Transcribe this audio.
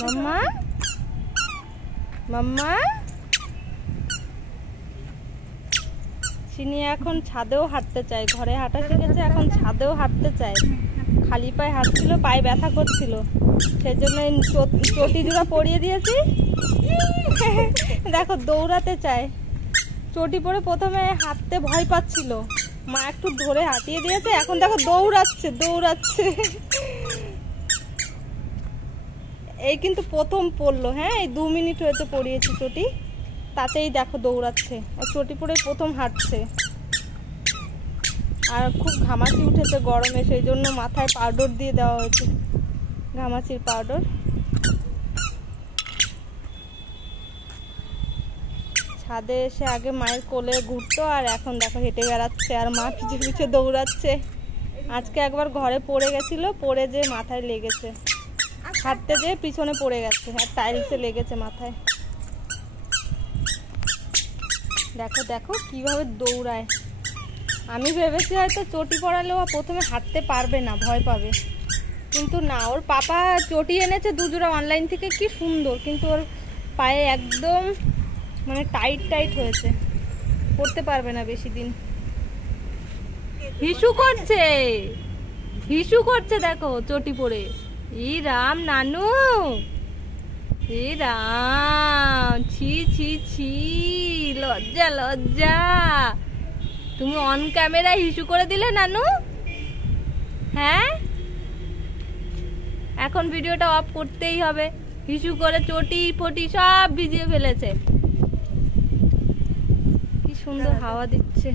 মাম্মা মাম্মা চিনি এখন ছাদেও হাঁটতে চায়, ঘরে হাঁটা শিখেছে, এখন ছাদেও হাঁটতে চায়। খালি পায়ে হাঁটছিল, পায়ে ব্যথা করছিল, সেজন্য চটি জোড়া পরিয়ে দিয়েছি। দেখো দৌড়াতে চায়। চটি পরে প্রথমে হাঁটতে ভয় পাচ্ছিল, মা একটু ধরে হাঁটিয়ে দিয়েছে, এখন দেখো দৌড়াচ্ছে দৌড়াচ্ছে। এই কিন্তু প্রথম পড়লো, হ্যাঁ এই 2 মিনিট হয়তো পরিয়েছি চটি, তাতেই দেখো দৌড়াচ্ছে। চটি পরে প্রথম হাঁটছে। আর খুব ঘামাচি উঠেছে গরমে, সেই জন্য মাথায় পাউডার দিয়ে দেওয়া হয়েছে, ঘামাচির পাউডার। ছাদে এসে আগে মায়ের কোলে ঘুরতো, আর এখন দেখো হেঁটে বেড়াচ্ছে, আর মা পিছে পিছে দৌড়াচ্ছে। আজকে একবার ঘরে পড়ে গেছিল, পড়ে যে মাথায় লেগেছে, হাঁটতে যেয়ে পিছনে পড়ে গেছে, আর টাইলসে লেগেছে মাথায়। দেখো দেখো কিভাবে দৌড়ায়। আমি ভেবেছি হয়তো চটি পরালেও প্রথমে হাঁটতে পারবে না, ভয় পাবে, কিন্তু না, ওর পাপা চটি এনেছে 2 জোড়া অনলাইন থেকে, কি সুন্দর, কিন্তু ওর পায়ে একদম মানে টাইট টাইট হয়েছে, পড়তে পারবে না বেশি দিন। হিসু করছে, হিসু করছে দেখো চটি পরে। ই রাম নানু, ই রাম, ছি ছি ছি, লজ্জা লজ্জা। তুমি অন ক্যামেরা হিসু করে দিলে নানু, হ্যাঁ এখন ভিডিওটা অফ করতেই হবে। হিসু করে চটি ফটি সব ভিজিয়ে ফেলেছে। কি সুন্দর হাওয়া দিচ্ছে।